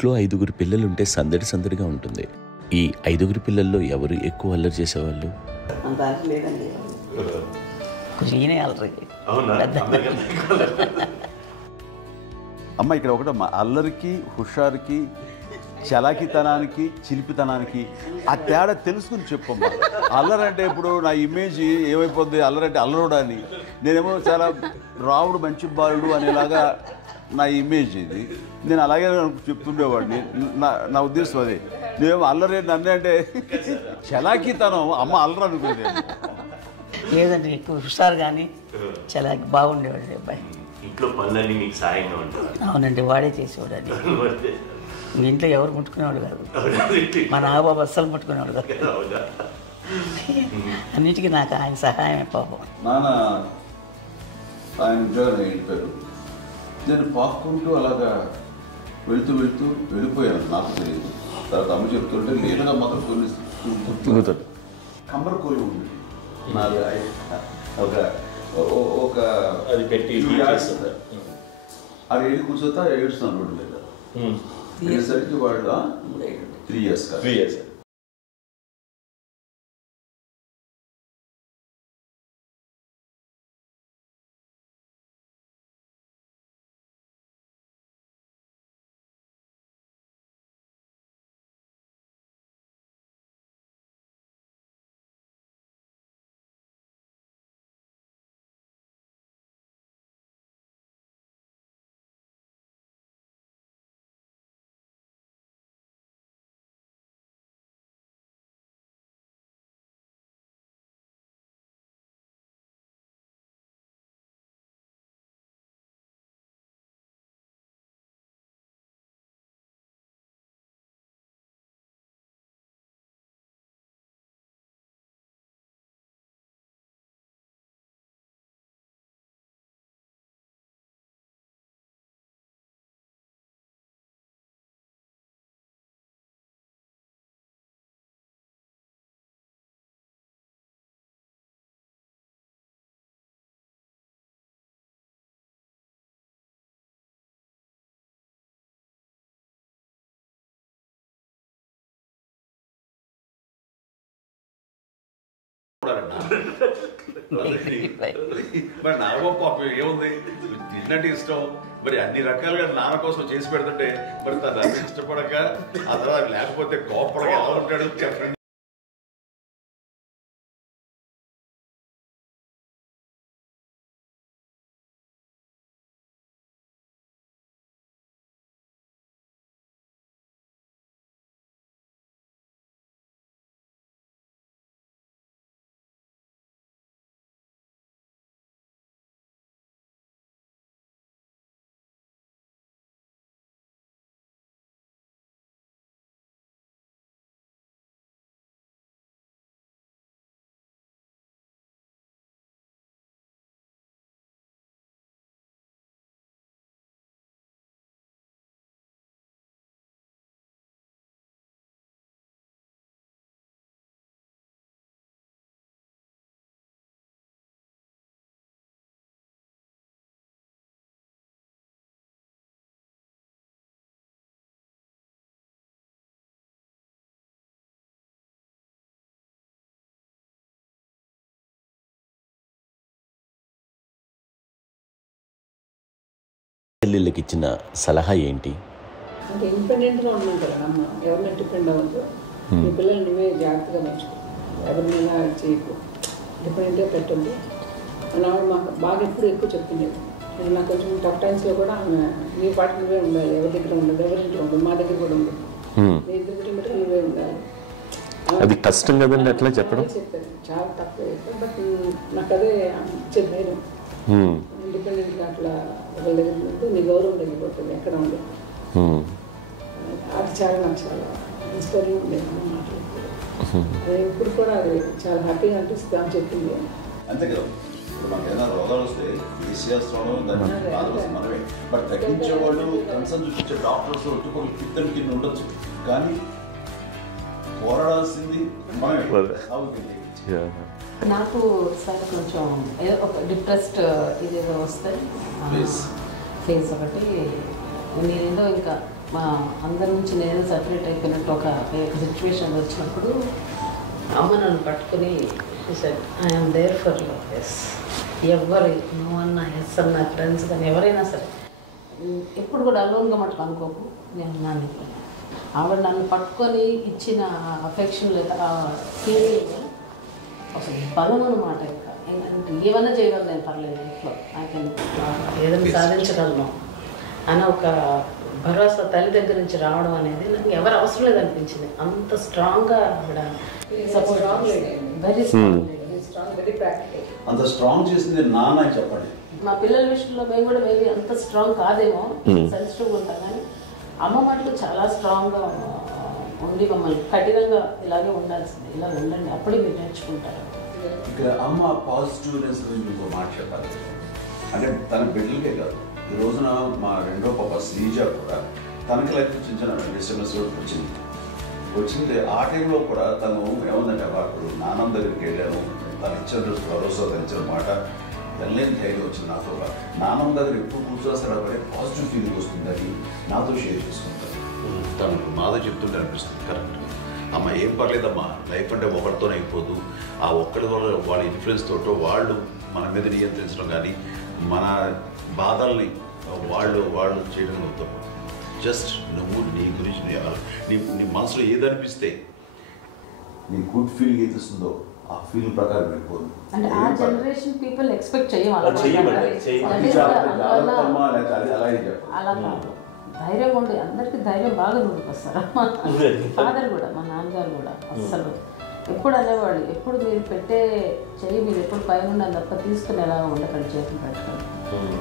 ఇంట్లో 5గురు పిల్లలుంటే సందడి సందడిగా ఉంటుంది. ఈ 5గురు పిల్లల్లో ఎవరు ఎక్కువ అల్లరి చేసేవాళ్ళు? అమ్మ ఇక్కడ ఒకటి అల్లరికి, హుషారుకి, చలాకితనానికి, చిలిపితనానికి ఆ తేడా తెలుసుకుని చెప్పమ్మా. అల్లరంటే ఇప్పుడు నా ఇమేజ్ ఏమైపోద్ది, అల్లరంటే అల్లరుడు అని, నేనేమో చాలా రావుడు మంచి బాలుడు అనేలాగా నా ఇమేజ్ ఇది. నేను అలాగే చెప్తుండేవాడిని. నా ఉద్దేశం అదే. నేనేమో అల్లరి నన్ను అంటే చలాకితనం, అమ్మ అల్లరు అనుకునేది లేదండి. ఎక్కువ హుషారు కానీ చాలా బాగుండేవాడు అబ్బాయి. ఇంట్లో పనులన్నీ మీకు సాయంగా ఉంటాయి? అవునండి, వాడే చేసేవాడు. అది ఇంట్లో ఎవరు ముట్టుకునేవాడు కాదు. మా నాగబాబు అస్సలు ముట్టుకునేవాడు కాదు. అన్నిటికీ నాకు ఆయన సహాయమే పాపం. నాన్న ఆయన ఉద్యోగం వెళ్ళిపోయారు. నేను పాక్కుంటూ అలాగా వెళుతూ వెళ్ళిపోయాను. నాకు తెలియదు. తర్వాత అమ్మ చెప్తుంటే లేదుగా మాత్రం కొన్ని గుర్తుంటాడు. కమ్మర కోలు ఉంది నాది. ఒక అది పెట్టి అది వెళ్ళి కూర్చోతా ఏడుస్తున్నాను రోడ్డు మీద. వెళ్ళేసరికి వాళ్ళు 3 years కాదు. 3 years. మరి నాగబాబు పాపం ఏముంది, తిన్నట్టు ఇష్టం. మరి అన్ని రకాలుగా నాన్న కోసం చేసి పెడుతుంటే మరి తను ఇష్టపడక ఆ తర్వాత లేకపోతే కోపడక ఎలా ఉంటాడు చెప్పండి. చెల్లెళ్ళకి ఇచ్చిన సలహా ఏంటి? అంటే ఇండిపెండెంట్గా ఉన్నాం కదా అమ్మ, ఎవరిని డిపెండ్ అవ్వద్దు. నీ పిల్లలు నువ్వే జాగ్రత్తగా నేర్చుకో, ఎవరినైనా చేయకు, డిపెండెంట్గా పెట్టండి అని ఆవిడ మాకు బాగా ఎక్కువ చెప్తుండేది. నాకు కొంచెం టఫ్ టైమ్స్లో కూడా ఆమె నీ పాటు నువ్వే ఉండాలి, ఎవరి దగ్గర ఉండదు, ఎవరింట్లో ఉండదు, మా దగ్గర కూడా ఉండదు, నీ ఇద్దరు మటుకు నువ్వే ఉండాలి. అది కష్టం కదండి అట్లా చెప్పడం. చెప్పారు చాలా తక్కువ చెప్పారు. బట్ నాకు అదే చెప్పాను, ఇండిపెండెంట్గా అట్లా ఒకళ్ళ దగ్గర ఉంటే నీ గౌరవం తగ్గిపోతుంది, ఎక్కడ ఉండదు. అది చాలా నాకు చాలా ఇన్స్పైరింగ్ ఉండేది మాటలు. అది ఇప్పుడు కూడా అది చాలా హ్యాపీగా అనిపిస్తుంది అని చెప్పింది. అంతే కదా, ఇప్పుడు మనకు ఏదైనా రోగాలు వస్తే చేసేస్తాను దాన్ని బాధపడుతుంది మనమే. బట్ తగ్గించే వాళ్ళు కన్సర్న్ చూపించే డాక్టర్స్ ఒట్టుకోలు పిత్తడి కింద ఉండొచ్చు, కానీ పోరాడాల్సింది మనమే. నాకు సార్ కొంచెం ఒక డిప్రెస్డ్ ఇదేదో వస్తే ఫేస్ ఒకటి నేనేదో ఇంకా మా అందరి నుంచి నేను సపరేట్ అయిపోయినట్టు ఒక సిచ్యువేషన్ వచ్చినప్పుడు అమ్మ నన్ను పట్టుకుని I'm there for you. Yes, ఎవరు నువ్వు అన్న ఎస్ అన్న ఫ్రెండ్స్ కానీ ఎవరైనా సరే ఎప్పుడు కూడా అలోన్గా మటుకు అనుకోకు, నేను ఉన్నాను. ఆవిడ నన్ను పట్టుకొని ఇచ్చిన అఫెక్షన్ లేదా ఫీలింగ్ అసలు బలం అన్నమాట. ఇంకా ఏంటంటే ఏమన్నా చేయగలను నేను, పర్లేదు ఇంట్లో ఏదైనా సాధించగలను అని ఒక భరోసా తల్లి దగ్గర నుంచి రావడం అనేది నాకు ఎవరు అవసరం లేదనిపించింది. అంత స్ట్రాంగ్గా ఆవిడ support, very strong, very practical. అంత స్ట్రాంగ్ చేసింది నాన్న చెప్పండి. మా పిల్లల విషయంలో మేము కూడా మేబీ అంత స్ట్రాంగ్ కాదేమో, సెన్సిటివ్గా ఉంటాం, కానీ అమ్మ మటుకు చాలా స్ట్రాంగ్గా ఉండి మమ్మల్ని కఠినంగా ఇలాగే ఉండాల్సింది, ఇలా ఉండండి అప్పుడే మీరు నేర్చుకుంటారు. ఇక్కడ అమ్మ పాజిటివ్నెస్ గురించి ఇంకో మాట చెప్పాలి. అంటే తన బిడ్డలకే కాదు, ఈ రోజున మా రెండో పాప శ్రీజ కూడా తనకి లైఫ్ చిన్న డిస్టర్బెన్స్ వచ్చింది. ఆ టైంలో కూడా తను ఏముందంటే అప్పుడు నాన్న దగ్గరికి వెళ్ళాను, తను ఇచ్చిన భరోసా ఇచ్చిన మాట వెళ్ళలేని ధైర్యం వచ్చింది నాతో. నాన్నమ్మ దగ్గర ఎప్పుడు కూర్చోస్తాడు అప్పుడే పాజిటివ్ ఫీలింగ్ వస్తుందని నాతో షేర్ చేసుకుంటాను. తనకు మాతో చెప్తుంటే అనిపిస్తుంది కరెక్ట్. అమ్మ ఏం పర్లేదమ్మా, లైఫ్ అంటే ఒకరితోనే అయిపోదు, ఆ ఒక్కరి వల్ల వాళ్ళ ఇన్ఫ్లుయెన్స్ తోటో వాళ్ళు మన మీద నియంత్రించడం కానీ మన బాధల్ని వాళ్ళు చేయడం అవుతాం. జస్ట్ నువ్వు నీ గురించి నీ మనసులో ఏదనిపిస్తే నీ గుడ్ ఫీలింగ్ ఏదిస్తుందో ఆ ఫీల్ ప్రకారం వెళ్ళిపోదు. అంటే ఆ జనరేషన్ పీపుల్ ఎక్స్పెక్ట్ చేయం అలా కాదు. ధైర్యం ఉండి అందరికీ ధైర్యం బాగా నూరుకొస్తారు. ఫాదర్ కూడా, మా నాన్నగారు కూడా అస్సలు ఎప్పుడు అనేవాళ్ళు, ఎప్పుడు మీరు పెట్టే చెయ్యి మీరు ఎప్పుడు పైన ఉండాలి తప్ప తీసుకుని ఎలా ఉండకండి, చేతులు పెట్టుకొని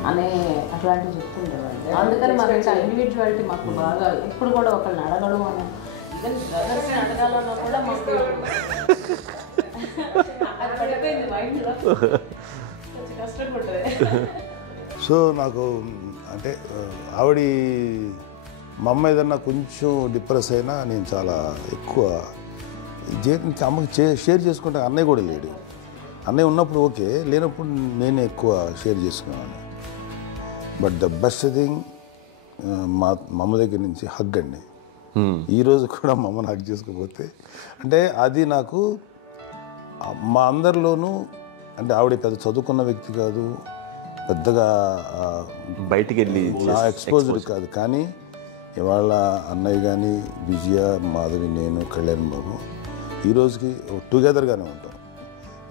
అనే అట్లాంటివి చెప్తుండేవాళ్ళు. అందుకని మాకు ఇంకా ఇండివిజువాలిటీ మాకు బాగా ఎప్పుడు కూడా ఒకళ్ళని అడగడం అని, ఈవెన్ బ్రదర్స్ని అడగాలన్నా కూడా మాకు అది పడిపోయింది మైండ్లో, కొంచెం కష్టంగా ఉంటుంది. సో నాకు అంటే ఆవిడ మా అమ్మ ఏదన్నా కొంచెం డిప్రెస్ అయినా నేను చాలా ఎక్కువ అమ్మకి షేర్ చేసుకుంటే అన్నయ్య కూడా లేడు. అన్నయ్య ఉన్నప్పుడు ఓకే, లేనప్పుడు నేనే ఎక్కువ షేర్ చేసుకున్నాను. బట్ ద బెస్ట్ థింగ్ మా అమ్మ దగ్గర నుంచి హగ్ అండి. ఈరోజు కూడా మా అమ్మని హగ్ చేసుకోకపోతే అంటే అది నాకు మా అందరిలోనూ, అంటే ఆవిడ పెద్ద చదువుకున్న వ్యక్తి కాదు, పెద్దగా బయటికి వెళ్ళి నా ఎక్స్పోజర్ కాదు, కానీ ఇవాళ అన్నయ్య కానీ విజయ, మాధవి, నేను, కళ్యాణ్ బాబు ఈ రోజుకి టుగెదర్గానే ఉంటాం.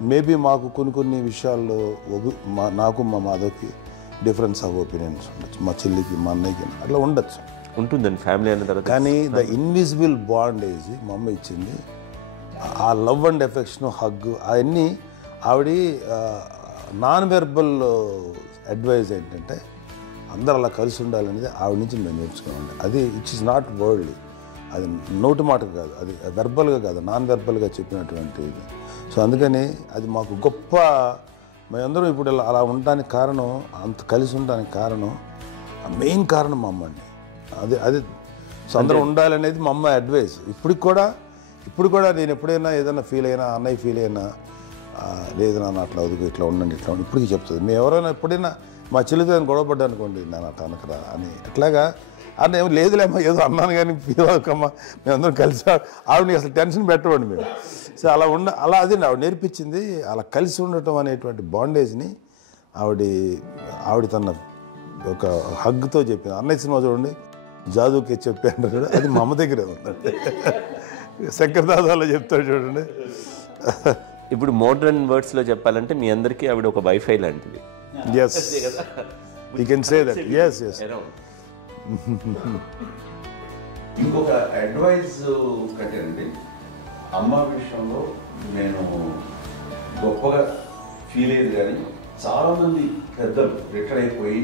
మేబీ మాకు కొన్ని విషయాల్లో నాకు మా మాధవ్కి డిఫరెన్స్ ఆఫ్ ఒపీనియన్స్ ఉండొచ్చు, మా చెల్లికి మా అన్నయ్యకి అట్లా ఉండొచ్చు, ఉంటుందండి ఫ్యామిలీ అన్న తర్వాత. కానీ ద ఇన్విజిబుల్ బాండేజ్ మా అమ్మ ఇచ్చింది, ఆ లవ్ అండ్ ఎఫెక్షన్, హగ్, అవన్నీ ఆవిడ నాన్ వెర్బల్ అడ్వైజ్ ఏంటంటే అందరూ అలా కలిసి ఉండాలనేది ఆవిడ నుంచి మేము నేర్చుకోవాలి. అది ఇట్స్ ఇస్ నాట్ వర్డ్లీ, అది నోటి మాట కాదు, అది వెర్బల్గా కాదు, నాన్ వెర్బల్గా చెప్పినటువంటి ఇది. సో అందుకని అది మాకు గొప్ప, మేమందరం ఇప్పుడు అలా ఉండడానికి కారణం, అంత కలిసి ఉండడానికి కారణం, మెయిన్ కారణం మా అమ్మండి. అది సో అందరూ ఉండాలనేది మా అమ్మ అడ్వైస్. ఇప్పుడు కూడా నేను ఎప్పుడైనా ఏదైనా ఫీల్ అయినా, అన్నయ్య ఫీల్ అయినా, లేదు నాన్న అట్లా వదుకు, ఇట్లా ఉండండి, ఇట్లా ఉండి ఇప్పటికీ చెప్తుంది. మేము ఎవరైనా ఎప్పుడైనా మా చెల్లితో గొడవపడ్డా అనుకోండి, నేను అట్లా అనకరా అని, ఎట్లాగా అన్న ఏమో లేదులేమ్మా ఏదో అన్నాను కానీ ఫీల్ అవ్వకమ్మా, మేమందరం కలిసి ఆవిడని అసలు టెన్షన్ పెట్టవండి మేము. సో అలా అది ఆవిడ నేర్పించింది. అలా కలిసి ఉండటం అనేటువంటి బాండేజ్ని ఆవిడ తన ఒక హగ్తో చెప్పింది. అన్నయ్య సినిమా చూడండి, జాదూకి చెప్పాను కూడా, అది మా అమ్మ దగ్గరే ఉందండి. శంకరదాదాలో చెప్తాడు చూడండి. ఇప్పుడు మోడర్న్ వర్డ్స్లో చెప్పాలంటే మీ అందరికీ ఆవిడ ఒక వైఫై లాంటిది. Yes, you can say that. Yes. ఇంకొక అడ్వైజ్ కట్టండి, అమ్మ విషయంలో నేను గొప్పగా ఫీల్ అయ్యేది, కానీ చాలామంది పెద్దలు రిటైర్ అయిపోయి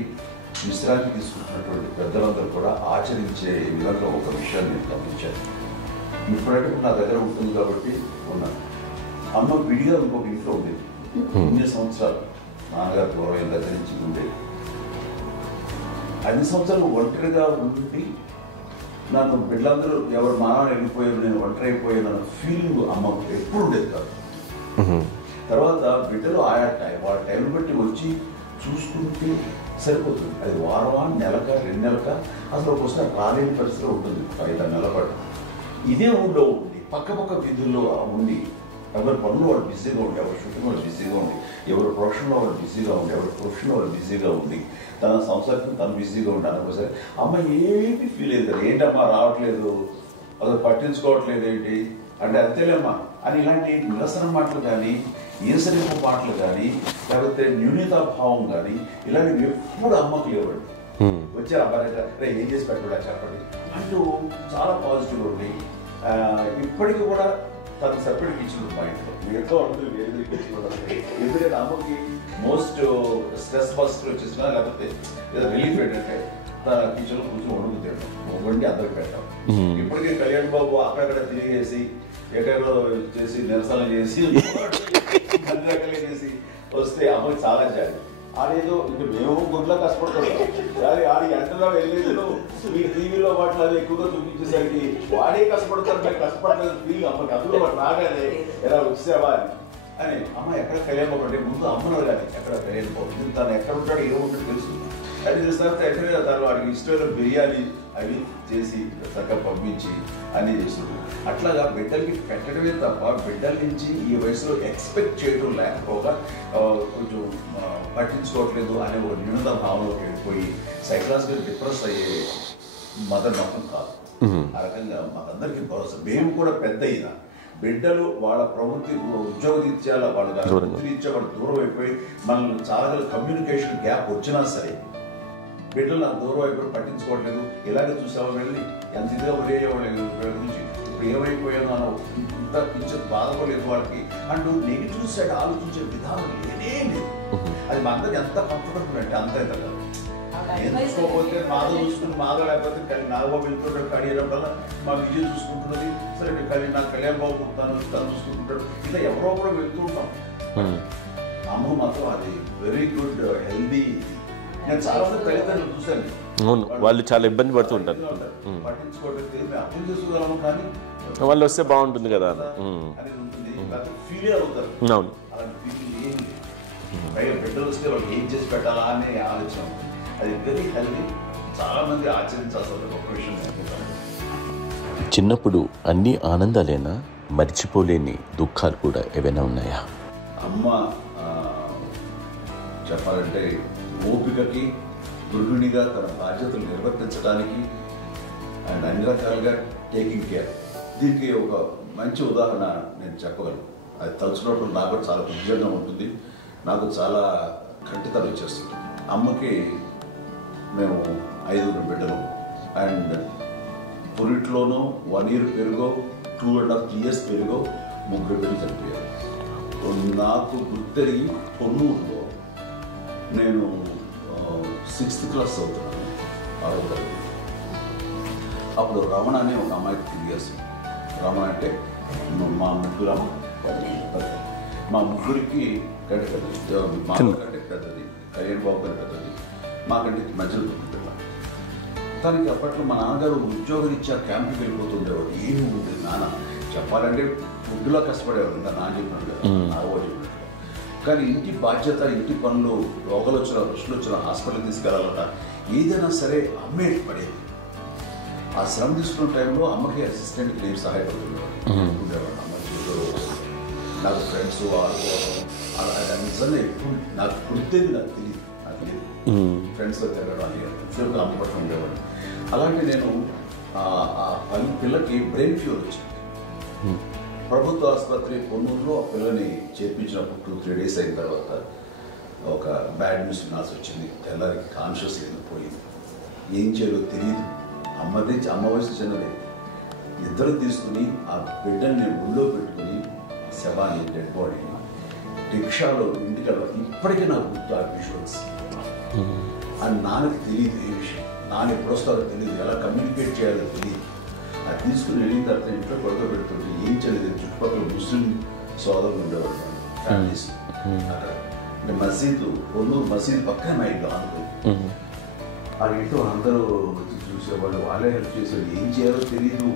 విశ్రాంతి తీసుకుంటున్నటువంటి పెద్దలందరూ కూడా ఆచరించే విధంగా ఒక విషయాన్ని నేను గమనించాను. ఇప్పుడంటే నా దగ్గర ఉంటుంది కాబట్టి ఉన్నాను. అమ్మ విడిగా ఇంకొక ఇంట్లో ఉండేది, ఇన్ని సంవత్సరాలు నాన్నగారు గౌరవం దగ్గర నుంచి ఉండేది. 5 సంవత్సరాలు ఒంటరిగా ఉండి నన్ను బిడ్డలందరూ ఎవరు మానవ వెళ్ళిపోయారు, నేను ఒంటరి అయిపోయాను అన్న ఫీలింగ్ అమ్మకు ఎప్పుడు ఉండేది కాదు. తర్వాత బిడ్డలు వాళ్ళ టైం బట్టి వచ్చి చూసుకుంటే సరిపోతుంది. అది వారమా, నెలక, 2 నెలక, అసలు ఒకసారి రాలేని పరిస్థితిలో ఉంటుంది. 5 నెలల పాటు ఇదే ఊళ్ళో ఉండి పక్క వీధుల్లో ఉండి ఎవరి పనులు వాళ్ళు బిజీగా ఉండి, ఎవరి షూటింగ్ వాళ్ళు బిజీగా ఉండి, ఎవరి ప్రొఫెషన్లో వాళ్ళు బిజీగా ఉండి, ఎవరి ప్రొఫెషన్లో వాళ్ళు బిజీగా ఉండి, తన సంసారం తను బిజీగా ఉంటాను. ఒకసారి అమ్మ ఏమీ ఫీల్ అవుతారు, ఏంటమ్మా రావట్లేదు, అసలు పట్టించుకోవట్లేదు ఏంటి అంటే అంతేలేమ్మా అని ఇలాంటి నిరసన మాటలు కానీ, ఈసరింపు మాటలు కానీ, లేకపోతే న్యూనతాభావం కానీ ఇలాంటివి ఎప్పుడు అమ్మకు లేవండి. వచ్చారు అబ్బాయి ఏం చేసి పెట్టడా చెప్పండి అంటూ చాలా పాజిటివ్ ఉండి ఇప్పటికీ కూడా తను సపరేట్ కిచెన్ మా ఇంట్లో ఎంతో అందరూ వేరే కిచెన్. ఎందుకంటే అమ్మకి మోస్ట్ స్ట్రెస్ బస్టర్ వచ్చేసినా లేకపోతే ఏదో రిలీఫ్ ఏంటంటే తన కిచెన్లో కూర్చొని వండుకుతాడు, వండి అందరికి పెట్టాం. ఇప్పటికే కళ్యాణ్ బాబు అక్కడక్కడ తిరిగేసి ఎక్కడో చేసి నిరసన చేసి అన్ని రకాలే చేసి వస్తే అమ్మకి చాలా జాలి. ఆడేదో ఇంకా మేము గుడ్లా కష్టపడుతున్నాం కానీ ఆడి ఎంతలో వెళ్ళేదో మీ టీవీలో వాటిలో అది ఎక్కువగా చూపించేసరికి వాడే కష్టపడతారు, మేము కష్టపడలేదు ఫీల్ అమ్మకి అందులో వాడు రాగానే ఎలా వచ్చావా అని అమ్మ ఎక్కడ కళ్యాణ్ బాబు అంటే ముందు అమ్మను కానీ ఎక్కడ కళ్యాణ్ బాబు తను ఎక్కడ ఉంటాడో ఏముంటాడో తెలుసు. అది తెలిసిన ఎక్కడ తను వాడికి ఇష్టమైన బిర్యానీ అవి చేసి చక్కగా పంపించి అన్నీ చేస్తుంటాడు. అట్లాగా బిడ్డలకి పెట్టడమే తప్ప బిడ్డల నుంచి ఈ వయసులో ఎక్స్పెక్ట్ చేయడం లేకపోగా కొంచెం పట్టించుకోవట్లేదు అనే ఒక న్యూనత భావంలోకి వెళ్ళిపోయి సైకలాజికల్ డిప్రెస్ అయ్యే మదర్ మొత్తం కాదు. ఆ రకంగా మాకందరికీ భరోసా. మేము కూడా పెద్ద అయినా బిడ్డలు వాళ్ళ ప్రవృత్తి ఉద్యోగరీత్యా వాళ్ళు వృత్తిరీత్యా వాళ్ళు దూరం అయిపోయి మనల్ని చాలా కమ్యూనికేషన్ గ్యాప్ వచ్చినా సరే బిడ్డలు నాకు దూరం అయిపోయి పట్టించుకోవట్లేదు. ఇలాగే చూసామని వెళ్ళి ఎంత ఇదిగా వదిలేయలేదు గురించి ఇప్పుడు ఏమైపోయాను అన్న ఇంత కొంచెం బాధపడలేదు వాళ్ళకి అంటూ నెగిటివ్ సైడ్ ఆలోచించే విధానం లేనే లేదు. అది మా అందరికి ఎంత కంఫర్టబుల్ అంటే అంత అయితే కదా. చూసుకోకపోతే మాధవ్ చూసుకుని మాధవ్ లేకపోతే నాగబాబు వెళ్తుంటాడు కడియడం వల్ల మా విజయ్ చూసుకుంటున్నది సరే నాకు కళ్యాణ్ బాబు తను చూసుకుంటుంటాడు. ఇలా ఎవరో కూడా వెళ్తూ ఉంటాం. అమ్మ మాత్రం అది వెరీ గుడ్ హెల్దీ. నేను చాలా మంది తల్లిదండ్రులు చూశాను, అవును వాళ్ళు చాలా ఇబ్బంది పడుతూ ఉంటారు. పట్టించుకోవట్లేదు అర్థం చేసుకోగలము కానీ వాళ్ళు వస్తే బాగుంటుంది కదా అనేది ఉంటుంది. ఫీల్ అవుతారు. అవును అలాంటి ఫీలింగ్ ఏం లేదు. పైగా బిడ్డలు వస్తే వాళ్ళు ఏం చేసి పెట్టాలా అనే ఆలోచన. అది వెరీ హెల్దీ. చాలా మంది ఆచరించాల్సిన ఒక విషయం. చిన్నప్పుడు అన్ని ఆనందాలేనా, మర్చిపోలేని దుఃఖాలు కూడా ఏవైనా ఉన్నాయా? అమ్మ చెప్పాలంటే ఓపికకి గృహిణిగా తన బాధ్యతలు నిర్వర్తించడానికి అండ్ అన్ని రకాలుగా టేకింగ్ కేర్. దీనికి ఒక మంచి ఉదాహరణ నేను చెప్పగలను. అది తలుచుకోవడం నాకు కూడా చాలా ఉద్యోగంగా ఉంటుంది, నాకు చాలా కంటితనం వచ్చేస్తుంది. అమ్మకి మేము 5 బిడ్డలు అండ్ పురిట్లోనూ 1 year పెరుగో 2.5 years పెరుగో 3 బిడ్డలు చనిపోయారు. నాకు గుర్తెరిగి పొన్నూరులో నేను 6th class చదువుతున్నాను, 6వ తరగతి. అప్పుడు రమణ అనే ఒక అమ్మాయికి 3 years. రమణ అంటే మా ముగ్గురు మా ముగ్గురికి కంటే పెద్దది, మా కంటే పెద్దది, కళ్యాణ్ బాబు కంటే పెద్దది, మాకంటే మధ్యలో పిల్ల. తనకి అప్పట్లో మా నాన్నగారు ఉద్యోగరీత్యా క్యాంపుకి వెళ్ళిపోతుండేవాడు. ఏమి ఉండేది నాన్న చెప్పాలంటే ఫుడ్లో కష్టపడేవాడు. ఇంకా నాన్న చెప్పినట్టు కదా, నాగో చెప్పినట్టు. కానీ ఇంటి బాధ్యత, ఇంటి పనులు, రోగాలు వచ్చిన రుచులు వచ్చిన హాస్పిటల్కి తీసుకెళ్ళాలన్నా ఏదైనా సరే అమ్మే పడేది. ఆ శ్రమ తీసుకున్న టైంలో అమ్మకి అసిస్టెంట్కి నేను సహాయపడుతుండేవాడు. అమ్మ చూడరు నాకు ఫ్రెండ్స్ అలా నిజంగా ఎప్పుడు నాకు గుర్తేది నాకు తెలియదు. నాకు లేదు ఫ్రెండ్స్తో తిరగడం అని ఫ్రెండ్స్ అమ్మ పట్ల ఉండేవాడు. అలాంటి నేను ఆ పిల్లకి బ్రెయిన్ ఫ్యూర్ వచ్చింది. ప్రభుత్వ ఆసుపత్రి పొన్నూరులో ఆ పిల్లని చేర్పించినప్పుడు 2-3 days అయిన తర్వాత ఒక బ్యాడ్ న్యూస్ వినాల్సి వచ్చింది. తెల్లారికి కాన్షియస్ లేదు, పోయింది. ఏం చేయాలో తెలియదు. అమ్మ వయసు చిన్నదే. ఇద్దరు తీసుకుని ఆ బిడ్డని నేను ఒళ్ళో పెట్టుకుని శవాన్ని, డెడ్ బాడీని రిక్షాలో ఇంటికి వెళ్ళాలి. ఇప్పటికీ నాకు గుర్తు ఆ విజువల్స్. అని నాన్నకి తెలియదు ఏ విషయం, నాన్న ఎప్పుడు వస్తారో తెలియదు, ఎలా కమ్యూనికేట్ చేయాలో తెలియదు. అది తీసుకుని వెళ్ళిన తర్వాత ఇంట్లో పడుకోబెడుతుంటే ఏం చేయలేదు. చుట్టుపక్కల ముస్లిం సోదరులు ఉండేవాళ్ళు, ఫ్యామిలీస్ అక్కడ. అంటే మసీదు, పొన్నూరు మసీదు పక్కన మా ఇంట్లో అనుకుని ఆ ఇంట్లో అందరూ వచ్చి చూసేవాళ్ళు, వాళ్ళే హెల్ప్ చేసేవాళ్ళు. ఏం చేయాలో తెలియదు.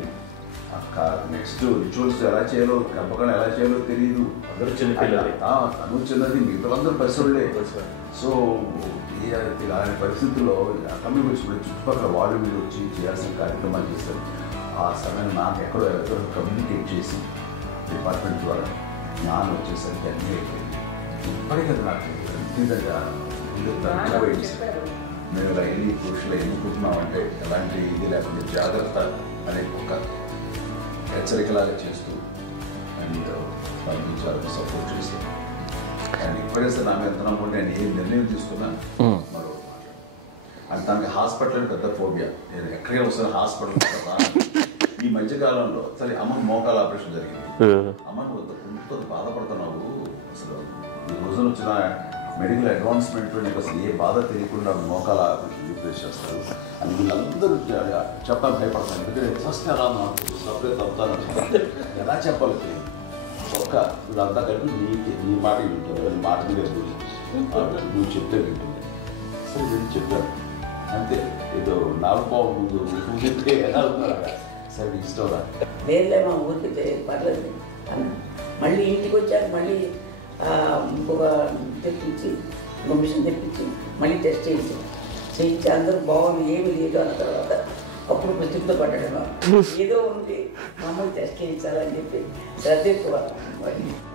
ఆ నెక్స్ట్ రిచువల్స్ ఎలా చేయాలో, గర్భకాండం ఎలా చేయాలో తెలియదు. అందరూ చిన్నపిల్లలే. తను చిన్నది, మిగతాలందరూ పసివాళ్ళే. సో అలాంటి పరిస్థితుల్లో కమ్యూనిటీ వచ్చి చుట్టుపక్కల వాళ్ళు మీరు వచ్చి చేయాల్సిన కార్యక్రమాలు చేశారు. ఆ సమయం నాకు ఎక్కడో కమ్యూనికేట్ చేసి డిపార్ట్మెంట్ ద్వారా జ్ఞానం వచ్చేసరికి అన్నీ అయిపోయింది. ఇప్పటికీ అది నాకు మేము ఇలా ఎన్ని పురుషులు ఎన్నుకుంటున్నామంటే ఎలాంటి ఇది లేకుండా జాగ్రత్త అనే ఒక హెచ్చరికలాగా చేస్తూ అండ్ పంపించాలని సపోర్ట్ చేస్తాం. అండ్ ఇప్పుడైతే నా మీద నమ్ముకుంటే నేను ఏ నిర్ణయం తీసుకున్నా మరో అండ్ తనకి హాస్పిటల్ పెద్ద ఫోబియా. నేను ఎక్కడికి వస్తున్నా హాస్పిటల్ కదా. ఈ మధ్యకాలంలో సరే అమ్మ మోకాల ఆపరేషన్ జరిగింది. అమ్మ నువ్వు బాధపడుతున్నావు, అసలు ఈ రోజున వచ్చిన మెడికల్ అడ్వాన్స్మెంట్లో నీకు అసలు ఏ బాధ తెలియకుండా మోకాల రీప్లేస్ చేస్తారు అని వీళ్ళందరూ చెప్పాలి భయపడతాను. ఎందుకంటే ఫస్ట్ ఎలా సపరేట్ అవుతాను ఎలా చెప్పాలి తెలియదు. ఒక్క వీళ్ళంతా కలిపి నీ మాట వింటారు, వీళ్ళ మాట మీద నువ్వు చెప్తే వింటుంది. సరే వీళ్ళు చెప్పారు అంతే. ఏదో నాలుగు ముందు చెప్తే ఎలా ఉన్నారు సరే ఇష్టం రా వేర్లే మా ఊరికి పర్లేదు అన్న. మళ్ళీ ఇంటికి వచ్చాక మళ్ళీ ఇంకొక తెప్పించి మిషన్ తెప్పించి మళ్ళీ టెస్ట్ చేయించి అందరూ బాగుంది ఏమి లేదు అన్న తర్వాత అప్పుడు ప్రతితో పడ్డాడు. ఏదో ఉంది మమ్మల్ని టెస్ట్ చేయించాలని చెప్పి శ్రద్ధ ఎక్కువ.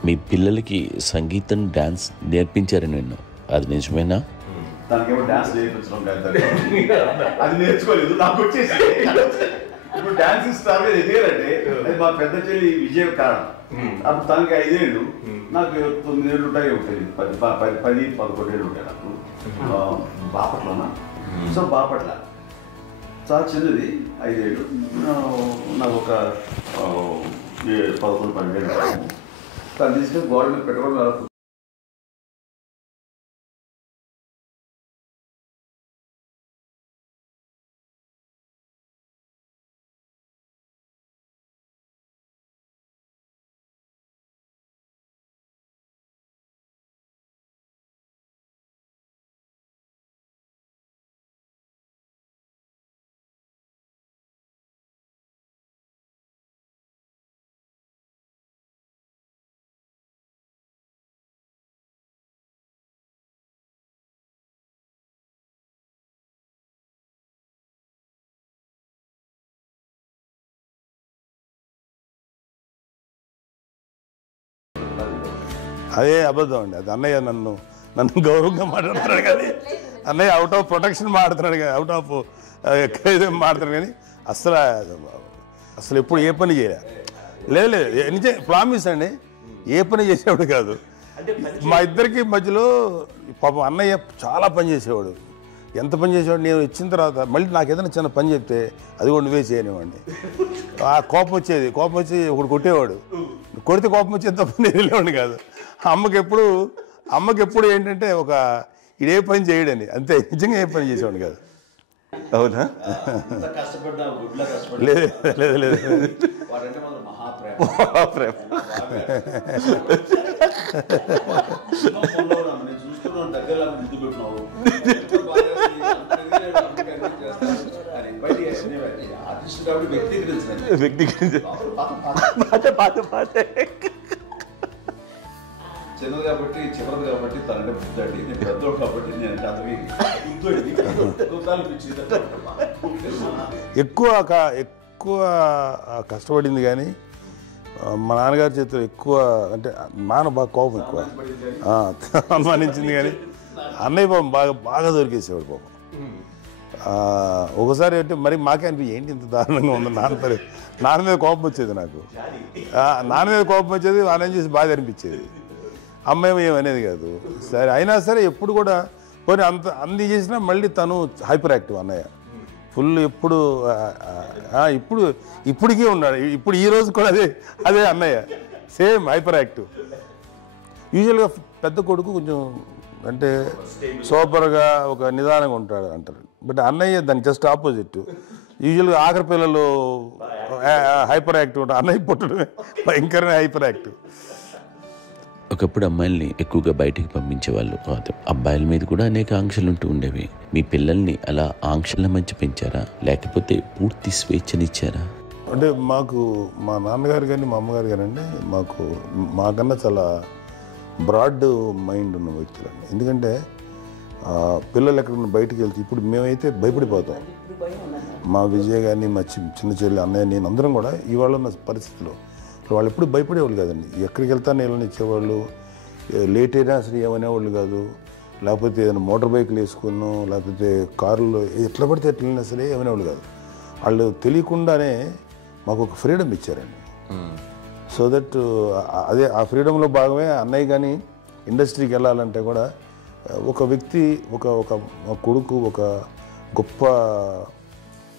మీ పిల్లలకి సంగీతం డాన్స్ నేర్పించారని విన్నా, అది నిజమేనా? తనకేమో డాన్స్ నేర్పించడం కాదు, అది నేర్చుకోలేదు. నాకు వచ్చేసి ఇప్పుడు డాన్సింగ్ స్టార్ ఎదిగారంటే అది మా పెద్ద చెల్లి విజయ కారణం. అప్పుడు తనకి 5 ఏళ్ళు, నాకు 9 ఏళ్ళు ఉంటాయి. ఉంటుంది 10-11 ఏళ్ళు ఉంటాయి నాకు. బాపట్లనా? సో బాపట్ల చాలా చిన్నది, 5 ఏళ్ళు. నాకు ఒక 11-12 ఏళ్ళు. తను తీసుకుని గోడ మీద పెట్టుకోవడం అదే అబద్ధం అండి. అది అన్నయ్య నన్ను గౌరవంగా మాట్లాడుతున్నాడు కానీ అన్నయ్య అవుట్ ఆఫ్ ప్రొటెక్షన్ మాట్లాడుతున్నాడు కానీ అవుట్ ఆఫ్ మాట్లాడుతున్నాడు కానీ అసలు ఎప్పుడు ఏ పని చేయలే. లేదు నిజం ప్రామిస్ అండి, ఏ పని చేసేవాడు కాదు. మా ఇద్దరికి మధ్యలో పాపం అన్నయ్య చాలా పని చేసేవాడు. ఎంత పని చేసేవాడు, నేను ఇచ్చిన తర్వాత మళ్ళీ నాకు ఏదైనా చిన్న పని చెప్తే అది కూడా నువ్వే చేయనివ్వండి. ఆ కోపం వచ్చేది, కోపం వచ్చి ఒకడు కొట్టేవాడు, కొడితే కోపం వచ్చేది తప్ప నేను వెళ్ళేవాడిని కాదు. అమ్మకి ఎప్పుడు ఏంటంటే ఒక ఇదే పని చేయడని, అంతే. నిజంగా ఏ పని చేసేవాడిని కాదు. అవునా? లేదు లేదు లేదు మహాప్రేమ. చిన్నది కాబట్టి చివరిది కాబట్టి తనంటే బుద్ధండి, నేను పెద్దోడు కాబట్టి నేను ఎక్కువ కష్టపడింది కానీ మా నాన్నగారి చేతిలో ఎక్కువ అంటే నాన్న బాగా కోపం ఎక్కువ అనుమానించింది కానీ అన్నయ్య పాపం బాగా దొరికేసేవాడు పాపం. ఒకసారి అంటే మరి మాకే ఏంటి ఇంత దారుణంగా ఉంది నాన్న మీద కోపం వచ్చేది నాకు. నాన్న మీద కోపం వచ్చేది, నాన్న చూసి బాధ అనిపించేది. అమ్మాయి ఏమనేది కాదు. సరే అయినా సరే ఎప్పుడు కూడా పోనీ అన్ని చేసినా మళ్ళీ తను హైపర్ యాక్టివ్ అన్నయ్య ఫుల్. ఇప్పటికీ ఉన్నాడు. ఇప్పుడు ఈ రోజు కూడా అదే అన్నయ్య సేమ్ హైపర్ యాక్టివ్. యూజువల్గా పెద్ద కొడుకు కొంచెం అంటే సూపర్గా ఒక నిదానంగా ఉంటాడు అంటారు. బట్ అన్నయ్య దానికి జస్ట్ ఆపోజిట్. యూజువల్గా ఆఖరి పిల్లలు హైపర్ యాక్టివ్ ఉంటారు, అన్నయ్య పుట్టడమే భయంకరమైన హైపర్ యాక్టివ్. ఒకప్పుడు అమ్మాయిల్ని ఎక్కువగా బయటికి పంపించేవాళ్ళు కాదు, అబ్బాయిల మీద కూడా అనేక ఆంక్షలు ఉంటూ ఉండేవి. మీ పిల్లల్ని అలా ఆంక్షల మధ్య పెంచారా, లేకపోతే పూర్తి స్వేచ్ఛనిచ్చారా? అంటే మాకు మా నాన్నగారు కానీ మా అమ్మగారు కానీ అండి మాకన్నా చాలా బ్రాడ్ మైండ్ ఉన్న వ్యక్తులండి. ఎందుకంటే పిల్లలు ఎక్కడన్నా బయటికి వెళ్తే ఇప్పుడు మేమైతే భయపడిపోతాం. మా విజయ్ కానీ మా చిన్న చెల్లి అన్నయ్య నేను అందరం కూడా ఇవాళ ఉన్న పరిస్థితిలో వాళ్ళు ఎప్పుడు భయపడేవాళ్ళు కాదండి. ఎక్కడికి వెళ్తాను నీళ్ళని ఇచ్చేవాళ్ళు, లేట్ అయినా అసలు ఏమనేవాళ్ళు కాదు. లేకపోతే ఏదైనా మోటార్ బైక్లు వేసుకున్నాం, లేకపోతే కారులో ఎట్లా పడితే ఎట్లయినా సరే ఏమనేవాళ్ళు కాదు. వాళ్ళు తెలియకుండానే మాకు ఒక ఫ్రీడమ్ ఇచ్చారండి. సో దట్ అదే ఆ ఫ్రీడంలో భాగమే అన్నయ్య కానీ ఇండస్ట్రీకి వెళ్ళాలంటే కూడా ఒక వ్యక్తి ఒక కొడుకు ఒక గొప్ప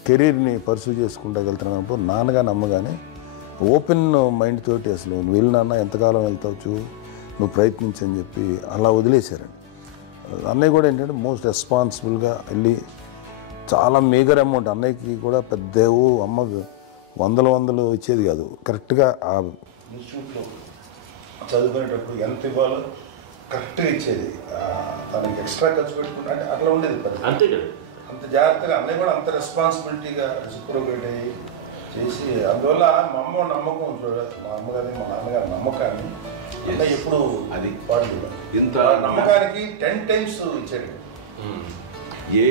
కెరీర్ని పర్సూ చేసుకుంటూ వెళ్తున్నప్పుడు నాన్నగాని అమ్మగానే ఓపెన్ మైండ్ తోటి అసలు నువ్వు వెళ్ళి నాన్న ఎంతకాలం వెళ్తావచ్చు, నువ్వు ప్రయత్నించని చెప్పి అలా వదిలేశారండి. అన్నయ్య కూడా ఏంటంటే మోస్ట్ రెస్పాన్సిబుల్గా వెళ్ళి చాలా మేజర్ అమౌంట్ అన్నయ్యకి కూడా పెద్ద అమ్మకు వందలు ఇచ్చేది కాదు. కరెక్ట్గా ఆ ఇన్స్టిట్యూట్లో చదువుకునేటప్పుడు ఎంత ఇవ్వాలో కరెక్ట్గా ఇచ్చేది. తనకి ఎక్స్ట్రా ఖర్చు పెట్టుకుంటే అంటే అట్లా ఉండేది అంతే కదా. అంత జాగ్రత్తగా అన్నయ్య కూడా అంత రెస్పాన్సిబిలిటీగా రెసిప్రోకేట్ అయ్యి చేసి అందువల్ల మా అమ్మ నమ్మకం మా అమ్మగారి మా నాన్నగారి నమ్మకాన్ని అంటే ఎప్పుడు అది పాటు ఇంత నమ్మకానికి 10 times ఇచ్చాడు. ఏ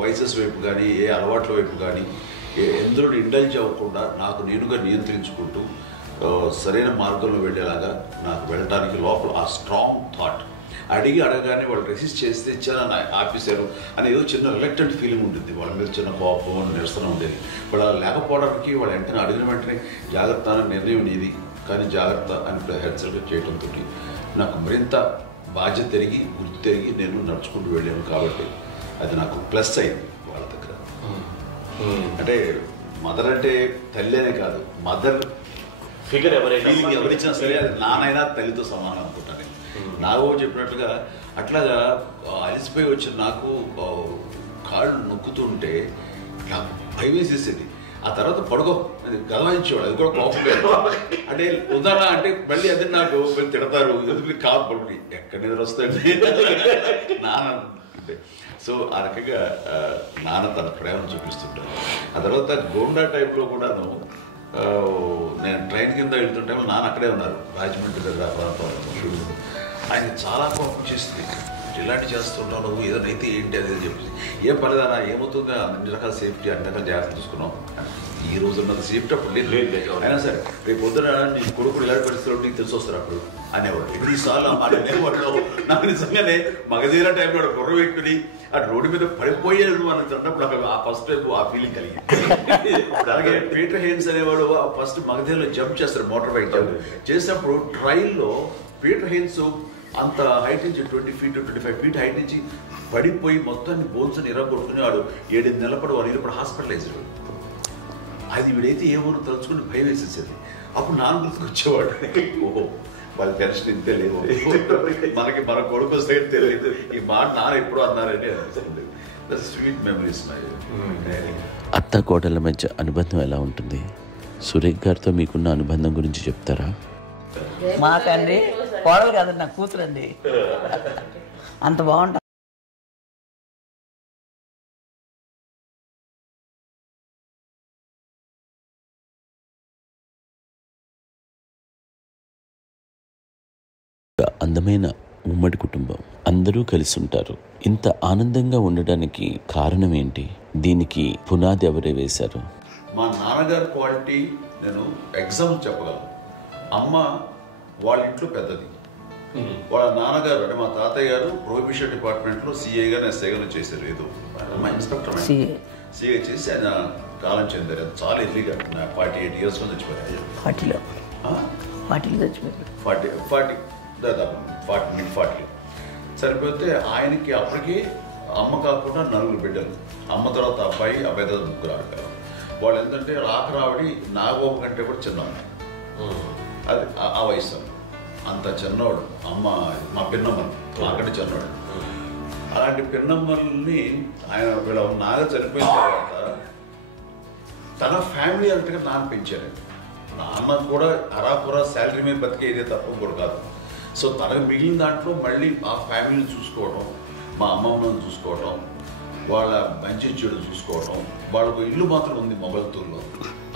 వయసెస్ వైపు కానీ ఏ అలవాట్ల వైపు కానీ ఎందులో ఇండల్జ్ అవ్వకుండా నాకు నేనుగా నియంత్రించుకుంటూ సరైన మార్గంలో వెళ్ళేలాగా నాకు వెళ్ళడానికి లోపల ఆ స్ట్రాంగ్ థాట్ అడగగానే వాళ్ళు రెసిస్ట్ చేస్తే చాలా ఆపేశారు అని ఏదో చిన్న రిలక్టెంట్ ఫీలింగ్ ఉంటుంది. వాళ్ళ మీద చిన్న కోపం నిరసన ఉండేది. వాళ్ళు లేకపోవడానికి వాళ్ళు వెంటనే అడిగిన వెంటనే జాగ్రత్త నిర్ణయం ఉండేది. కానీ జాగ్రత్త అని హెచ్చరిక చేయడంతో నాకు మరింత బాధ్యత తిరిగి గుర్తు తిరిగి నేను నడుచుకుంటూ వెళ్ళాను. కాబట్టి అది నాకు ప్లస్ అయింది వాళ్ళ దగ్గర. అంటే మదర్ అంటే తల్లి అనే కాదు, మదర్ ఫిగర్ ఎవరిచ్చినా సరే అది నానైనా తల్లితో సమానం అనుకుంటాను. నాకు చెప్పినట్లుగా అట్లాగా అలిసిపోయి వచ్చిన నాకు కాళ్ళు నొక్కుతుంటే నాకు భయం వేసేసేది. ఆ తర్వాత పడుకో గదవాయించేవాడు, అది కూడా కోపం. అంటే ఉదాహరణ అంటే మళ్ళీ అది నాకు తిడతారు, ఎందుకు కాదు పడుకుని ఎక్కడ నిద్ర వస్తాయండి నాన్న అంటే. సో ఆ రకంగా నాన్న తన ప్రేమను చూపిస్తుంటాను. ఆ తర్వాత గోండా టైప్లో కూడాను నేను ట్రైన్ కింద వెళ్తుంటే నాన్న అక్కడే ఉన్నారు, రాజమండ్రి దగ్గర ప్రాంతంలో. ఆయన చాలా కోపం చేస్తుంది, ఇలాంటి చేస్తుంటావు నువ్వు, ఏదైనా అయితే ఏంటి అది అని చెప్పేసి. ఏం పర్లేదన్నా ఏమవుతుందో అన్ని రకాల సేఫ్టీ అన్ని రకాల జాగ్రత్త తీసుకున్నాం. ఈ రోజు ఉన్నది సేఫ్టీ అప్పుడు లేదు. అయినా సరే రేపు పొద్దున నీ కొడుకుడు ఇలాంటి పరిస్థితుల్లో నీకు తెలిసి వస్తారు అప్పుడు అనేవాడు. ఎన్నిసార్లు అనేవాడు. నాకు నిజంగానే మగధీర టైంలో బుర్ర పెట్టుకుని ఆ రోడ్డు మీద పడిపోయాడు అని అన్నప్పుడు ఆ ఫస్ట్ టైం ఆ ఫీలింగ్ కలిగి. అలాగే పీటర్ హెయిన్స్ అనేవాడు ఫస్ట్ మగధీరలో జంప్ చేస్తారు, మోటార్ బైక్ జంప్ చేసినప్పుడు ట్రైల్లో పీటర్ హెయిన్స్ అంత హైట్ నుంచి 20 feet 25 feet హైట్ నుంచి పడిపోయి మొత్తాన్ని బోన్స్ని ఎరగొట్టుకుని వాడు 7 నెలల పాటు వాడు ఇప్పుడు హాస్పిటలైజ్డ్. అది వీడైతే ఏ ఊరు తలుచుకుని భయం వేసేసేది. అప్పుడు నాన్న గుర్తుకు వచ్చేవాడు, ఓహో వాళ్ళ టెన్షన్ ఇంతే లేదు, మనకి మన కొడుకు వస్తే తెలియదు ఈ మాట నాన్న ఎప్పుడు అన్నారంటే అనిపిస్తుంది. Sweet memories. అత్త కోడళ్ళ మధ్య అనుబంధం ఎలా ఉంటుంది? సురేఖ్ గారితో మీకున్న అనుబంధం గురించి చెప్తారా? మాకండి కోడలు కాదండి, నా కూతురండి. అంత బాగుంటుంది. అందమైన ఉమ్మడి కుటుంబం, అందరూ కలిసి ఉంటారు. ఇంత ఆనందంగా ఉండడానికి కారణం ఏంటి? దీనికి పునాది ఎవరే వేశారు? మా నాన్నగారి క్వాలిటీ నేను ఎగ్జాంపుల్ చెప్పగలను. అమ్మ వాళ్ళ ఇంట్లో పెద్దది, వాళ్ళ నాన్నగారు అంటే మా తాతయ్య గారు ప్రొహిబిషన్ డిపార్ట్మెంట్లో సిఐగానే ఎస్ఐగానే చేశారు. ఏదో మా ఇన్స్పెక్టర్ సిఐ చేసి ఆయన కాలం చెందారు. అది చాలా ఎర్లీగా 48 years చచ్చిపోయారు. 40 దాదాపు 40 సరిపోతే ఆయనకి అప్పటికి అమ్మ కాకుండా 4 బిడ్డలు. అమ్మ తర్వాత అబ్బాయి తర్వాత 3 ఆడపిల్లలు. వాళ్ళు ఏంటంటే రాకరావడి నాగోప కంటే కూడా చిన్నవాడు. అది ఆ వయసు అంత చిన్నవాడు. అమ్మ మా పిన్నమ్మలు మాకంటే చిన్నవాడు. అలాంటి పిన్నమ్మల్ని ఆయన వీళ్ళ నాగ చనిపోయిన తర్వాత తన ఫ్యామిలీ అంతగా నాన్న పెంచారు. నాన్న కూడా అరాకురా శాలరీ మీద బతికేదే తప్ప కూడా కాదు. సో తనకు మిగిలిన దాంట్లో మళ్ళీ ఆ ఫ్యామిలీని చూసుకోవడం, మా అమ్మమ్మని చూసుకోవడం, వాళ్ళ మంచి చెడు చూసుకోవడం. వాళ్ళకు ఇల్లు మాత్రం ఉంది మొగల్తూరులో.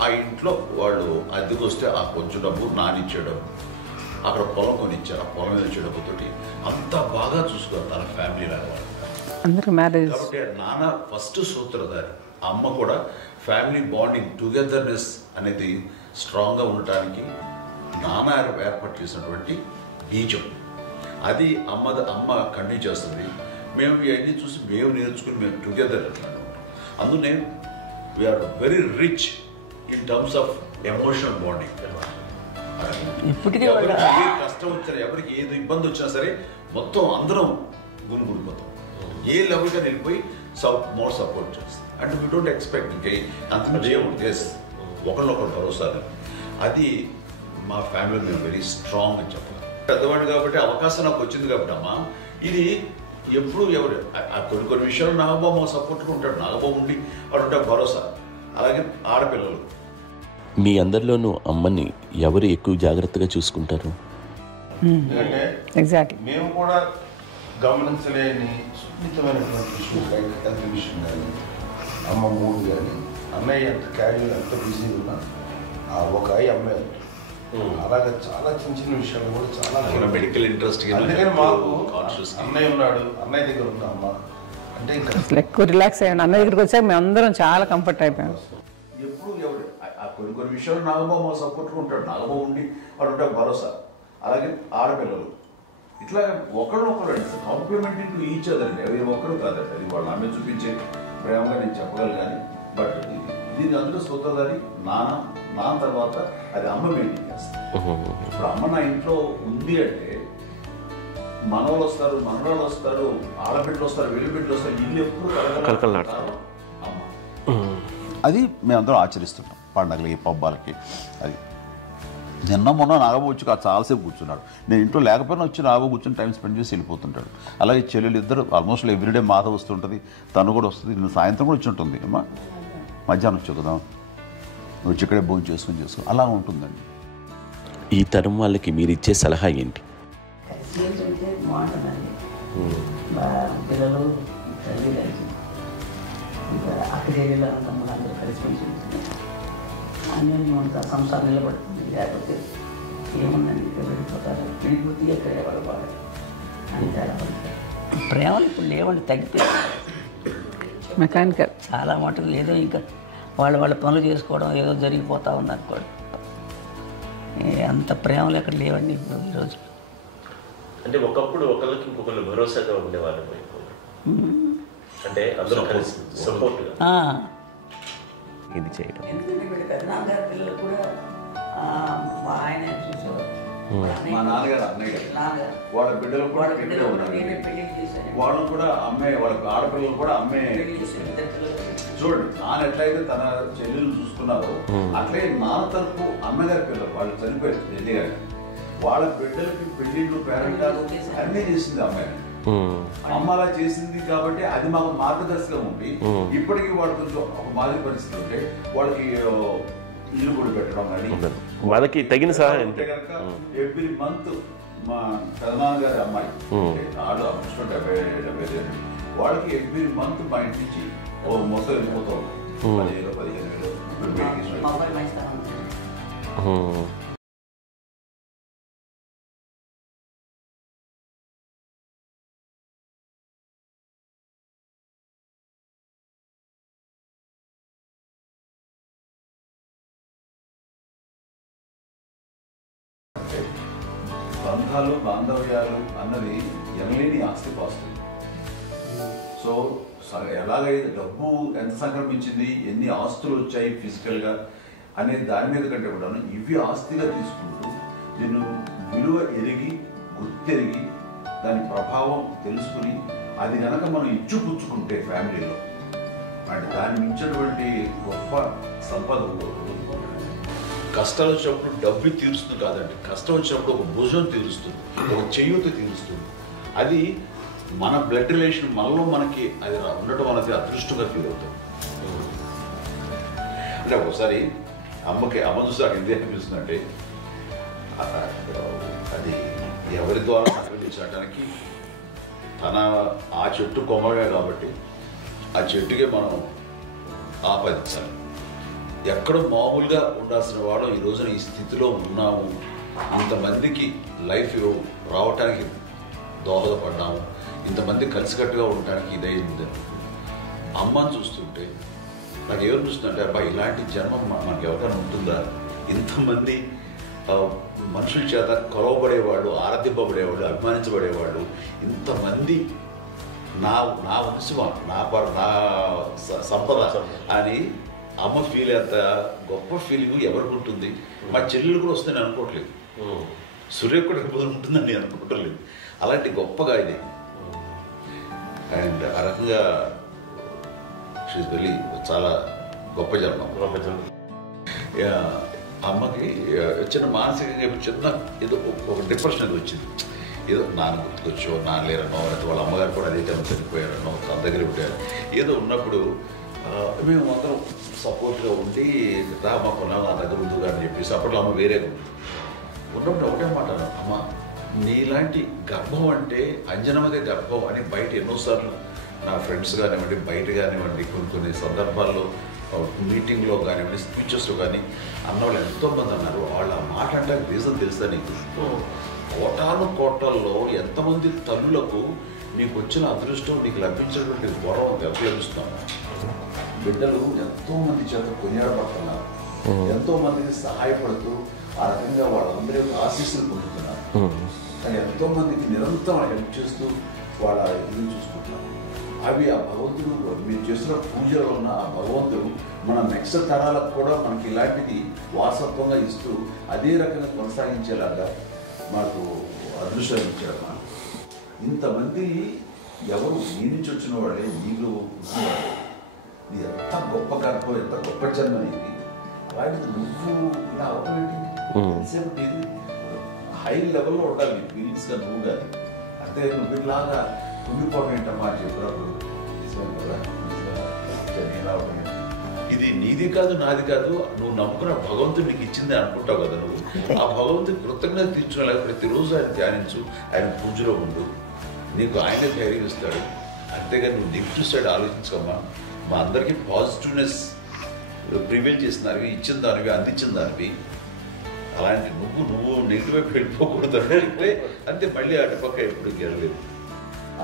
ఆ ఆ ఇంట్లో వాళ్ళు అద్దెకు వస్తే ఆ కొంచెం డబ్బు నానిచ్చే డబ్బు, అక్కడ పొలం కొనిచ్చారు, ఆ పొలం మీద ఇచ్చే డబ్బుతోటి అంతా బాగా చూసుకోరు తన ఫ్యామిలీ లాగా. అందరూ మ్యారేజ్ కాబట్టి నాన్న ఫస్ట్ సూత్రధారి, అమ్మ కూడా ఫ్యామిలీ బాండింగ్ టుగెదర్నెస్ అనేది స్ట్రాంగ్గా ఉండటానికి నాన్న ఏర్పాటు చేసినటువంటి బీజం. అది అమ్మ కంటిన్యూ చేస్తుంది. మేము ఇవన్నీ చూసి మేము నేర్చుకుని మేము టుగెదర్ అందునే we are very rich in terms of emotional bonding. ఇప్పటికీ ఎవరికి ఏ కష్టం వచ్చినా, ఎవరికి ఏది ఇబ్బంది వచ్చినా సరే మొత్తం అందరం గురిపోతాం. ఏ లెవెల్గా వెళ్ళిపోయి మోర్ సపోర్ట్ చేస్తాం. అండ్ వీ డోంట్ ఎక్స్పెక్ట్ ఇంకే అంత చేయకూడదు. ఎస్, ఒకరినొకరు భరోసా. అది మా ఫ్యామిలీ మేము వెరీ స్ట్రాంగ్ అని చెప్పాలి. పెద్దవాడు కాబట్టి అవకాశం నాకు వచ్చింది కాబట్టి అమ్మ, ఇది ఎప్పుడు ఎవరు కొన్ని విషయాలు నాగబాబు సపోర్ట్గా ఉంటాడు. నాగబాబు ఉండి వాడు ఉంటాడు భరోసా. అలాగే ఆడపిల్లలు మీ అందరిలోనూ అమ్మని ఎవరు ఎక్కువ జాగ్రత్తగా చూసుకుంటారు? ఎందుకంటే ఎగ్జాక్ట్లీ మేము కూడా గమనించలేని సున్నితమైనటువంటి విషయం, హెల్త్ విషయం కానీ, అమ్మ మూడు కానీ, అన్నయ్య ఎంత క్యాజువల్ ఎంత బిజీ ఉన్నా ఆ ఒక అమ్మాయి అలాగే చాలా చిన్న చిన్న విషయాలు కూడా చాలా మెడికల్ ఇంట్రెస్ట్. అందుకని మాకు అన్నయ్య ఉన్నాడు, అన్నయ్య దగ్గర ఉన్న అమ్మ అంటే ఇంకా అసలు ఎక్కువ రిలాక్స్ అయ్యాను. అన్న దగ్గరికి వచ్చాక మేము అందరం చాలా కంఫర్ట్ అయిపోయాం. ఎప్పుడు ఎవరు కొన్ని విషయాలు నాగబాబు సపోర్ట్గా ఉంటాడు. నాగబాబు ఉండి వాడు ఉంటాడు భరోసా. అలాగే ఆడపిల్లలు ఇట్లా ఒకళ్ళొకరు కాంప్లిమెంటింగ్ టు ఈచ్ అదర్ అండి. అవి ఒక్కరు కాదండి, అది వాళ్ళు ఆమె చూపించే ప్రేమగా నేను చెప్పగలను. కానీ బట్ దీని అందులో సూత్రధారి నాన్న తర్వాత అది అమ్మ మెయింటైన్ చేస్తుంది. ఇప్పుడు అమ్మ నా ఇంట్లో ఉంది అంటే మనవాళ్ళు వస్తారు, మనవాళ్ళు వస్తారు, ఆడబిడ్డలు వస్తారు, వెలుబిడ్డలు వస్తారు, ఇల్లు ఎప్పుడు కలకలాడతారు అమ్మ. అది మేమందరం ఆచరిస్తుంటాం పండగలకి, పబ్బాలకి. అది నిన్న మొన్న నాగబాబు వచ్చి చాలాసేపు కూర్చున్నాడు. నేను ఇంట్లో లేకపోయినా వచ్చి నాగబాబు కూర్చొని టైం స్పెండ్ చేసి వెళ్ళిపోతుంటాడు. అలాగే చెల్లెలు ఇద్దరు ఆల్మోస్ట్ ఎవ్రీడే మాత వస్తుంటుంది, తను కూడా వస్తుంది. నేను సాయంత్రం కూడా వచ్చి ఉంటుంది. అమ్మా మధ్యాహ్నం వచ్చి కదా వచ్చి ఇక్కడే భోజనం చేసుకో అలా ఉంటుందండి. ఈ తరం వాళ్ళకి మీరు ఇచ్చే సలహా ఏంటి? కలిసి ఉంటే బాగుంటుందండి. పిల్లలు తల్లి కలిసి ఇంకా అక్కడేళ్ళ తమ్ముళ్ళందరూ కలిసి ఉంటుంది. అన్నీ అంత సంసారం నిలబడుతుంది. లేకపోతే ఏముందండి, ఇక్కడ వెళ్ళిపోతారు, వెళ్ళిపోతే ఎక్కడ ఎవరు బాగా అంతే. ప్రేమలు ఇప్పుడు లేవండి, తగ్గిపోయాయి. మెకానికల్ చాలా మటుకు ఏదో ఇంకా వాళ్ళ పనులు చేసుకోవడం ఏదో జరిగిపోతూ ఉంది అనుకోండి. అంత ప్రేమలు ఎక్కడ లేవండి ఇప్పుడు ఈరోజు. అంటే ఒకప్పుడు ఒకళ్ళకి ఇంకొకళ్ళు భరోసాగా ఉండేవాళ్ళు, అంటే అందరూ కలిసి సపోర్ట్గా ఇది చేయడం. ఎందుకంటే వీళ్ళ పెద్దనాన్నగారి పిల్లలు కూడా ఆయన చూసేవారు. మా నాన్నగారు అన్నయ్య నాన్నగారు వాళ్ళ బిడ్డలు కూడా ఇక్కడే ఉన్నారు. నేనే పెళ్లి చేశాను. వాళ్ళు కూడా అమ్మాయి, వాళ్ళ ఆడపిల్లలు కూడా అమ్మాయి. చూడండి నాన్న ఎట్లయితే తన చెల్లెలు చూసుకున్నారో అట్లే నాన్న తరపు అమ్మగారి పిల్లలు వాళ్ళు చనిపోయారు చెల్లి గారు. వాళ్ళ బిడ్డలకి పెళ్లిళ్ళు, పేరెంటాలు అన్నీ చేసింది అమ్మాయి. అమ్మ అలా చేసింది కాబట్టి అది మాకు మార్గదర్శకం ఉంది. ఇప్పటికీ వాళ్ళు కొంచెం ఒక మాదిరి పరిస్థితి ఉంటే వాళ్ళకి ఇల్లు కూడా పెట్టడం కానీ వాళ్ళకి తగిన సహాయం కనుక ఎవ్రీ మంత్ మా పెదనాన్నగారి అమ్మాయి ఆడు అప్పుడు 70 వాళ్ళకి ఎవ్రీ మంత్ మా ఇంటి నుంచి మొత్తం వెళ్ళిపోతాం 10,000-15,000 మొబైల్ మంచితనం ఉంది. బంధాలు, బాంధవ్యాలు అన్నది ఎనలేని ఆస్తిపాస్తులు. సో ఎలాగైతే డబ్బు ఎంత సంక్రమించింది, ఎన్ని ఆస్తులు వచ్చాయి ఫిజికల్గా అనే దాని మీద కంటే కూడా ఇవి ఆస్తిగా తీసుకుంటూ దీన్ని విలువ ఎరిగి, గుర్తెరిగి, దాని ప్రభావం తెలుసుకుని అది కనుక మనం ఇచ్చిపుచ్చుకుంటే ఫ్యామిలీలో అంటే దాన్ని మించినటువంటి గొప్ప సంపద. కష్టాలు వచ్చినప్పుడు డబ్బు తీరుస్తుంది కాదండి, కష్టం వచ్చినప్పుడు ఒక భుజం తీరుస్తుంది, ఒక చేయూత తీరుస్తుంది. అది మన బ్లడ్ రిలేషన్ మనలో మనకి అది ఉండటం అనేది అదృష్టంగా ఫీల్ అవుతాం. అంటే ఒకసారి అమ్మ చూసి నాకు ఎందుకు అనిపిస్తుంది అంటే అది ఎవరి ద్వారా సంక్రమించడానికి తన ఆ చెట్టు కొమ్మగా కాబట్టి ఆ చెట్టుకే మనం ఆపాదించాలి. ఎక్కడో మామూలుగా ఉండాల్సిన వాడు ఈ రోజున ఈ స్థితిలో ఉన్నాము, ఇంతమందికి లైఫ్ రావటానికి దోహదపడ్డాము, ఇంతమంది కలిసికట్టుగా ఉండటానికి ఇదైంది. అమ్మని చూస్తుంటే నాకు ఎవరు చూస్తుంటే అబ్బా ఇలాంటి జన్మం మనకు ఎవరైనా ఉంటుందా, ఇంతమంది మనుషుల చేత కొలవబడేవాళ్ళు, ఆరాధింపబడేవాళ్ళు, అభిమానించబడేవాళ్ళు, ఇంతమంది నా నా వంశమా, నా సంపద అని అమ్మ ఫీల్ అంత గొప్ప ఫీలింగ్ ఎవరికి ఉంటుంది. మా చెల్లెలు కూడా వస్తే నేను అనుకోవట్లేదు, సూర్య కూడా ఉంటుందని నేను అనుకోవట్లేదు. అలాంటి గొప్పగా ఇది. అండ్ ఆ రకంగా షీఈ్ వెరీ చాలా గొప్ప జన్మ. అమ్మకి చిన్న మానసికంగా చిన్న ఏదో ఒక డిప్రెషన్ అది వచ్చింది. ఏదో నాన్న గుర్తుకొచ్చో, నాన్న లేరనో, లేకపోతే వాళ్ళ అమ్మగారు కూడా అదే టైం చనిపోయారనో, తన దగ్గర పెట్టారు ఏదో ఉన్నప్పుడు మేము అందరం సపోర్ట్గా ఉండి రామ కొన్నాళ్ళు నా దగ్గర ఉందిగా అని చెప్పేసి అప్పట్లో అమ్మ వేరే ఉన్నప్పుడు ఒకటే మాట, అమ్మ నీలాంటి గర్భం అంటే అంజనమదే గర్భం అని బయట ఎన్నోసార్లు నా ఫ్రెండ్స్ కానివ్వండి, బయట కానివ్వండి, కొన్ని సందర్భాల్లో మీటింగ్లో కానివ్వండి, స్పీచెస్లో కానీ అన్నవాళ్ళు ఎంతోమంది అన్నారు. వాళ్ళు ఆ మాట అంటే రీజన్ తెలుసా నీకు? కోటాను కోటాల్లో ఎంతమంది తల్లులకు నీకు వచ్చిన అదృష్టం, నీకు లభించినటువంటి వరం ఎవరు లభిస్తున్నాము. బిడ్డలు ఎంతోమంది చేత కొనియాడబడుతున్నారు, ఎంతోమందికి సహాయపడుతూ ఆ రకంగా వాళ్ళందరి యొక్క ఆశీస్సులు పొందుతున్నారు. కానీ ఎంతోమందికి నిరంతరం హెల్ప్ చేస్తూ వాళ్ళ ఇది చూసుకుంటున్నారు. అవి ఆ భగవంతుడు మీరు చేసిన పూజలో ఉన్న ఆ భగవంతుడు మన నెక్స్ట్ తరాలకు కూడా మనకి ఇలాంటిది వారసత్వంగా ఇస్తూ అదే రకంగా కొనసాగించేలాగా మాకు అదృష్టం ఇచ్చారు. ఇంతమంది ఎవరు నీ నుంచి వచ్చిన వాళ్ళే, నీలో ఇది ఎంత గొప్ప గర్భం, ఎంత గొప్ప జన్మ నీది. అలాంటిది నువ్వు ఇలా అవటమేంటి? హై లెవెల్లో ఉండాలి నీ ఫీలింగ్స్గా నువ్వు కానీ. అంతే నువ్వు ఇలాగా కుంగిపోవడం ఏంటమ్మా అని చెప్పినప్పుడు ఇది నీది కాదు, నాది కాదు, నువ్వు నమ్ముకున్న భగవంతుడు నీకు ఇచ్చింది అనుకుంటావు కదా. నువ్వు ఆ భగవంతుడి కృతజ్ఞత తీర్చుకోలేక ప్రతిరోజు ఆయన ధ్యానించు, ఆయన పూజలో ఉండు, నీకు ఆయనే ధైర్యం ఇస్తాడు. అంతేగాని నువ్వు నెగిటివ్ సైడ్ ఆలోచించమ్మా. మా అందరికీ పాజిటివ్నెస్ ప్రివెంట్ చేసిన దానివి, ఇచ్చిన దానివి, అందించిన దానివి. అలాంటి నువ్వు నెగిటివ్ వైపు వెళ్ళిపోకూడదు అంటే అంతే. మళ్ళీ అటుపక్క ఎప్పుడు గెలలేదు.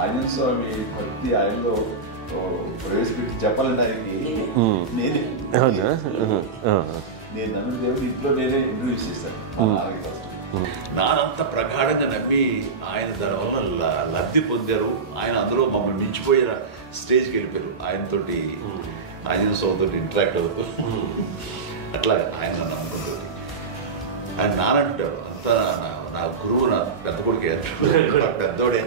ఆంజనేయ స్వామి భక్తి ఆయనలో ప్రవేశపెట్టి చెప్పాలంటే ఆయనకి నేనే నేను నమ్మిన దేవుడు ఇంట్లో నేనే ఇంట్రడ్యూస్ చేశాను. నానంత ప్రగాఢంగా నమ్మి ఆయన దానివల్ల లబ్ధి పొందారు. ఆయన అందులో మమ్మల్ని మించిపోయిన స్టేజ్కి వెళ్ళిపోయారు. ఆయనతోటి ఆంజనేయ స్వామితో ఇంటరాక్ట్ అవుతూ అట్లా ఆయన నమ్ముకుంటుంది. ఆయన నానంటారు అంతా నా గురువు, నా పెద్ద కొడుకే, పెద్దోడే.